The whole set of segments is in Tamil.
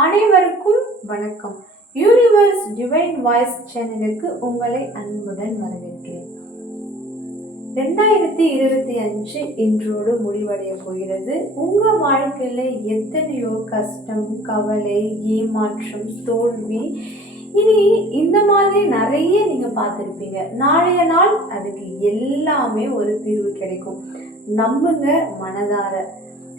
அனைவருக்கும் வணக்கம். யூனிவர்ஸ் டிவைன் வாய்ஸ் சேனலுக்கு உங்களை அன்புடன் வரவேற்கிறேன். 2025 இன்றோடு முடிவடைய போகிறது. உங்க வாழ்க்கையில எத்தனையோ கஷ்டம், கவலை, ஏமாற்றம், தோல்வி, இனி இந்த மாதிரி நிறைய நீங்க பார்த்துருப்பீங்க. நாளைய நாள் அதுக்கு எல்லாமே ஒரு தீர்வு கிடைக்கும். நம்புங்க மனதார.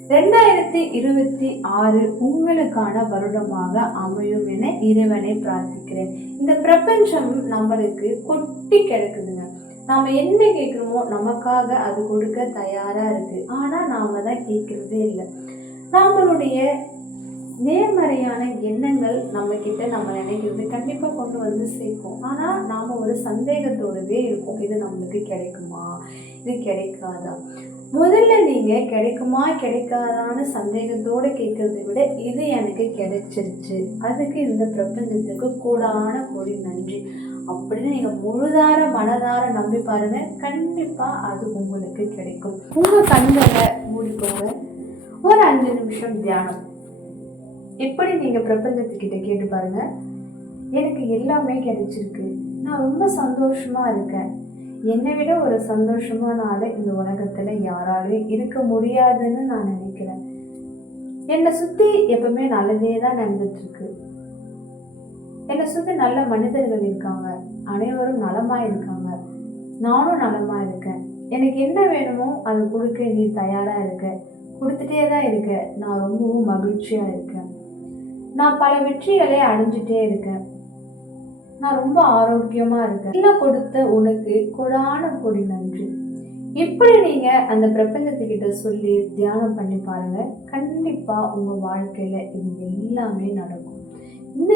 2026 உங்களுக்கான வருடமாக அமையும் என இறைவனை பிரார்த்திக்கிறேன். இந்த பிரபஞ்சம் நம்மளுக்கு கொட்டி கிடக்குதுங்க. நாம என்ன கேட்குறோமோ நமக்காக அது கொடுக்க தயாரா இருக்கு. ஆனா நாம தான் கேட்கறதே இல்லை. நம்மளுடைய நேர்மறையான எண்ணங்கள் நம்ம கிட்ட நம்ம நினைக்கிறது கண்டிப்பா கொண்டு வந்து சேர்க்கும். ஆனா நாம ஒரு சந்தேகத்தோடவே இருக்கும். இது நம்மளுக்கு கிடைக்குமா, இது கிடைக்காதா? முதல்ல நீங்க கிடைக்குமா கிடைக்காதான்னு சந்தேகத்தோட கேட்கறதை விட இது எனக்கு கிடைச்சிருச்சு, அதுக்கு இந்த பிரபஞ்சத்துக்கு கூடான கோடி நன்றி அப்படின்னு நீங்க முழுதார மனதார நம்பி பாருங்க. கண்டிப்பா அது உங்களுக்கு கிடைக்கும். உங்க கண்களை மூடிக்கோங்க. ஒரு 5 நிமிஷம் தியானம். எப்படி நீங்க பிரபஞ்சத்துக்கிட்ட கேட்டு பாருங்க, எனக்கு எல்லாமே கிடைச்சிருக்கு, நான் ரொம்ப சந்தோஷமா இருக்கேன், என்னை விட ஒரு சந்தோஷமான ஆளு இந்த உலகத்துல யாராலையும் இருக்க முடியாதுன்னு நான் நினைக்கிறேன். என்னை சுத்தி எப்பவுமே நல்லதே தான் நடந்துட்டு இருக்கு. என்னை சுத்தி நல்ல மனிதர்கள் இருக்காங்க, அனைவரும் நலமா இருக்காங்க, நானும் நலமா இருக்கேன். எனக்கு என்ன வேணுமோ அது கொடுக்க நீ தயாரா இருக்க, கொடுத்துட்டே தான் இருக்க. நான் ரொம்பவும் மகிழ்ச்சியா இருக்கேன். நான் பல வெற்றிகளை அடைஞ்சிட்டே இருக்கேன். நான் ரொம்ப ஆரோக்கியமா இருக்கேன். எல்லாம் கொடுத்த உனக்கு கொடான கொடி நன்றி. இப்படி நீங்க அந்த பிரபஞ்சத்துக்கிட்ட சொல்லி தியானம் பண்ணி பாருங்க. கண்டிப்பா உங்க வாழ்க்கையில இது எல்லாமே நடக்கும். இந்த